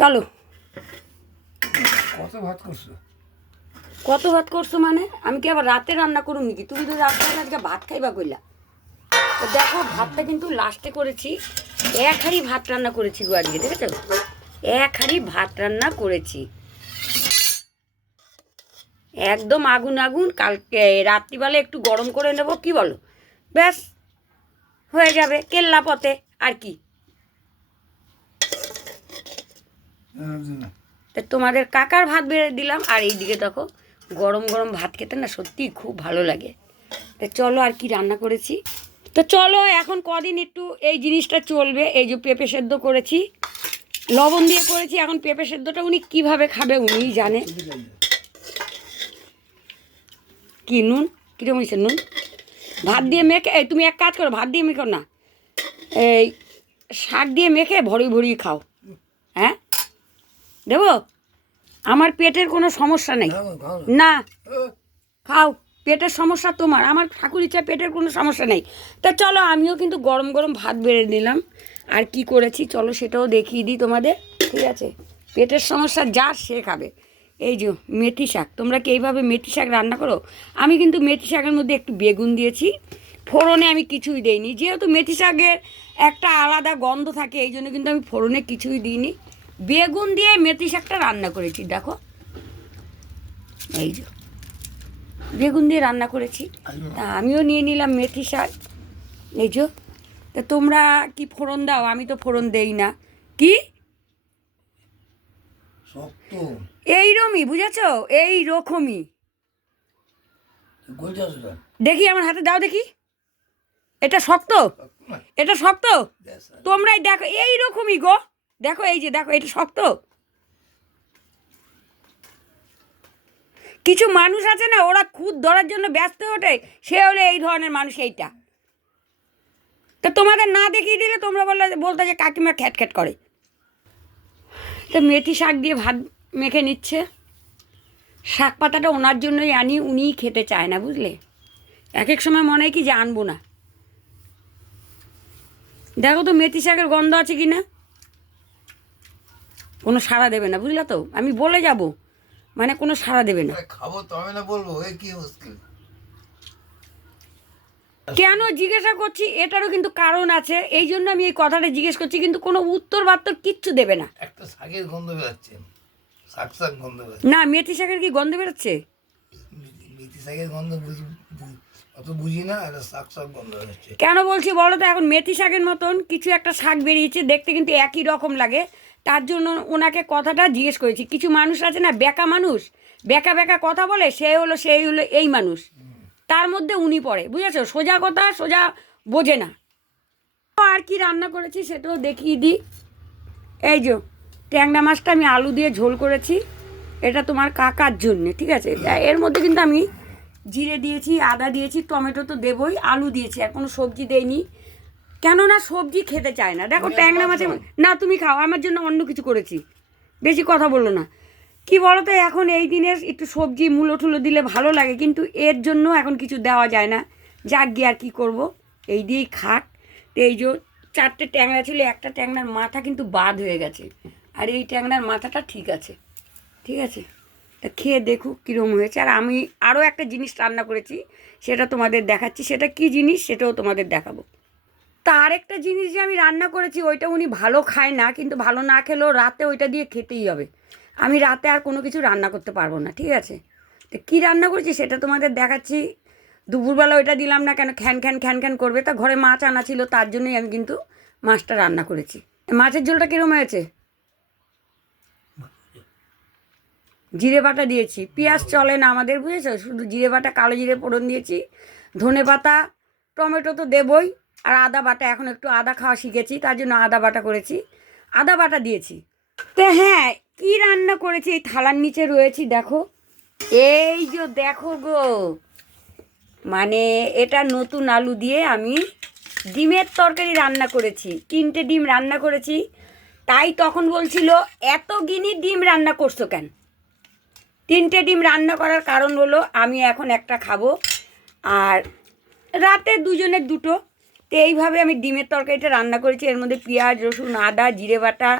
চলো। কত ভাত করছ? কত ভাত করছ মানে? আমি কি আবার রাতে রান্না করুন নাকি তুমি তো রাত্রে আজকে ভাত খাইবা কইলা। তো দেখো ভাতটা কিন্তু লাস্টে করেছি। এক হাঁড়ি ভাত রান্না করেছি গো আজকে ঠিক আছে এক হাঁড়ি ভাত রান্না করেছি। একদম আগুন আগুন। কালকে রাত্রিবেলা একটু গরম করে নেব কি বলো? ব্যাস হয়ে যাবে কেল্লা পথে আর কি জানার জন্য তা তোমাদের কাকার ভাত বেড়ে দিলাম, আর এইদিকে দেখো, গরম গরম ভাত খেতে না সত্যি খুব ভালো লাগে। তা চলো আর কি রান্না করেছি? তো চলো, এখন কদিন একটু এই জিনিসটা চলবে, এই যে পেঁপে সেদ্ধ করেছি, লবণ দিয়ে করেছি, এখন পেঁপে সেদ্ধটা উনি কীভাবে খাবে উনিই জানে। কি, নুন? কীরকম হয়েছে নুন? ভাত দিয়ে মেখে, এই তুমি এক কাজ করো, ভাত দিয়ে মেখো না, এই শাক দিয়ে মেখে ভরি ভরি খাও। দেবো? আমার পেটের কোনো সমস্যা নেই। না। খাও। পেটের সমস্যা তোমার। আমার ঠাকুর ইচ্ছা পেটের কোনো সমস্যা নেই। তা চলো আমিও কিন্তু গরম গরম ভাত বেড়ে নিলাম। আর কি করেছি? চলো সেটাও দেখিয়ে দিই তোমাদের। ঠিক আছে? পেটের সমস্যা যা সে খাবে। এই যে মেথি শাক। তোমরা কি এইভাবে মেথি শাক রান্না করো? আমি কিন্তু মেথি শাকের মধ্যে একটু বেগুন দিয়েছি। ফোড়নে আমি কিছুই দেইনি। যেহেতু মেথি শাকের একটা আলাদা গন্ধ থাকে এই জন্য কিন্তু আমি ফোড়নে কিছুই দিইনি। বেগুন দিয়ে মেথি শাকটা রান্না করেছি দেখো। এই যে বেগুন দিয়ে রান্না করেছি। তা আমিও নিয়ে নিলাম মেথি শাক। এই যে তা তোমরা কি ফোড়ন দাও? আমি তো ফোড়ন দেই না। কি? শক্ত। এইরকমই বুঝেছ? এই রকমই। দেখি আমার হাতে দাও দেখি। এটা শক্ত? এটা শক্ত? তোমরাই দেখো এই রকমই গো। দেখো এই যে, দেখো, এটা শক্ত। কিছু মানুষ আছে না, ওরা খুদ ধরার জন্য ব্যস্ত ওঠে, সে হলে এই ধরনের মানুষ এইটা। তা তোমাদের না দেখিয়ে দিলে তোমরা বললে, বলতে যে কাকিমা খ্যাট খ্যাট করে। তো মেথি শাক দিয়ে ভাত মেখে নিচ্ছে। শাক পাতাটা ওনার জন্যই আনি, উনিই খেতে চায় না, বুঝলে? এক এক সময় মনে হয় কি যে আনব না। দেখো তো মেথি শাকের গন্ধ আছে কি না কোনো সাড়া দেবে না বুঝলা তো? আমি বলে যাব মানে কোনো সাড়া দেবে না। খাব তবে না বলব এ কি মুশকিল? কেন জিজ্ঞাসা করছি? এটারও কিন্তু কারণ আছে। এই জন্য আমি এই কথাটা জিজ্ঞেস করছি কিন্তু কোনো উত্তর বাত্তর কিচ্ছু দেবে না। একটা শাকের গন্ধ বেরোচ্ছে। শাক শাক গন্ধ বেরোচ্ছে। না মেথি শাকের কি গন্ধ বেরোচ্ছে? মেথি- শাকের গন্ধ বুঝি অত বুঝি না শাক শাক গন্ধ বেরোচ্ছে। কেন বলছি বলো তো এখন মেথি শাকের মতন কিছু একটা শাক বেরিয়েছে দেখতে কিন্তু একই রকম লাগে। তার জন্য ওনাকে কথাটা জিজ্ঞেস করেছি। কিছু মানুষ আছে না, বেকা মানুষ? বেকা বেকা কথা বলে, সে হলো সেই হলো, এই মানুষ। তার মধ্যে উনি পড়ে, বুঝেছ? সোজা কথা, সোজা বোঝে না। আর কি রান্না করেছি সেটাও দেখিয়ে দিই। এই যে, ট্যাংরা মাছটা আমি আলু দিয়ে ঝোল করেছি। এটা তোমার কাকার জন্যে, ঠিক আছে? এর মধ্যে কিন্তু আমি জিরে দিয়েছি, আদা দিয়েছি, টমেটো তো দেবই, আলু দিয়েছি। আর কোনো সবজি দেইনি। কেননা সবজি খেতে চায় না। দেখো ট্যাংরা মাছে না তুমি খাও আমার জন্য অন্য কিছু করেছি। বেশি কথা বলল না। কি বলো তো এখন এই দিনে একটু সবজি মূলো টুলো দিলে ভালো লাগে কিন্তু এর জন্য এখন কিছু দেওয়া যায় না। যাক গিয়ে আর কী করব। এই দিয়েই খাক। তো এই যে চারটে ট্যাংরা ছিল একটা ট্যাংরার মাথা কিন্তু বাদ হয়ে গেছে। আর এই ট্যাংরার মাথাটা ঠিক আছে। ঠিক আছে? তা খেয়ে দেখুক কীরকম হয়েছে। আর আমি আরও একটা জিনিস রান্না করেছি সেটা তোমাদের দেখাচ্ছি। সেটা কি জিনিস সেটাও তোমাদের দেখাবো। তা আরেকটা জিনিস যে আমি রান্না করেছি, ওইটা উনি ভালো খায় না, কিন্তু ভালো না খেলেও রাতে ওইটা দিয়ে খেতেই হবে। আমি রাতে আর কোনো কিছু রান্না করতে পারব না, ঠিক আছে? তো কী রান্না করেছি সেটা তোমাদের দেখাচ্ছি। দুপুরবেলা ওইটা দিলাম না কেন, খ্যান খ্যান খ্যান খ্যান করবে। তা ঘরে মাছ আনা ছিল, তার জন্যই আমি কিন্তু মাছটা রান্না করেছি। মাছের ঝোলটা কীরকম হয়েছে? জিরে বাটা দিয়েছি। পেঁয়াজ চলে না আমাদের, বুঝেছ? শুধু জিরে বাটা, কালো জিরে ফোড়ন দিয়েছি। ধনে পাতা, টমেটো তো দেবই। আর আদা বাটা, এখন একটু আদা খাওয়া শিখেছি, তার জন্য আদা বাটা করেছি। আদা বাটা দিয়েছি। তো হ্যাঁ কি রান্না করেছি? এই থালার নিচে রয়েছি, দেখো। এই যে দেখো গো মানে এটা নতুন আলু দিয়ে আমি ডিমের তরকারি রান্না করেছি। তিনটে ডিম রান্না করেছি। তাই তখন বলছিল, এত গিনি ডিম রান্না করছ কেন? তিনটে ডিম রান্না করার কারণ হলো, আমি এখন একটা খাব। আর রাতে দুজনের দুটো। তো এইভাবে আমি ডিমের তরকারিটা রান্না করেছি। এর মধ্যে পেঁয়াজ, রসুন, আদা, জিরে বাটা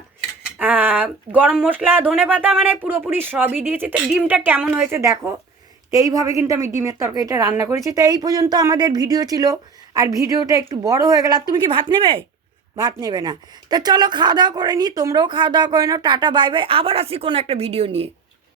গরম মশলা, ধনে পাতা মানে পুরোপুরি সবই দিয়েছি। তো ডিমটা কেমন হয়েছে দেখো। তো এইভাবে কিন্তু আমি ডিমের তরকারিটা রান্না করেছি। তো এই পর্যন্ত আমাদের ভিডিও ছিল। আর ভিডিওটা একটু বড় হয়ে গেল। আর তুমি কি ভাত নেবে? ভাত নেবে না। তো চলো খাওয়া দাওয়া করে নিই। তোমরাও খাওয়া দাওয়া করে নাও। Tata, bye bye. আবার আসি কোনো একটা ভিডিও নিয়ে।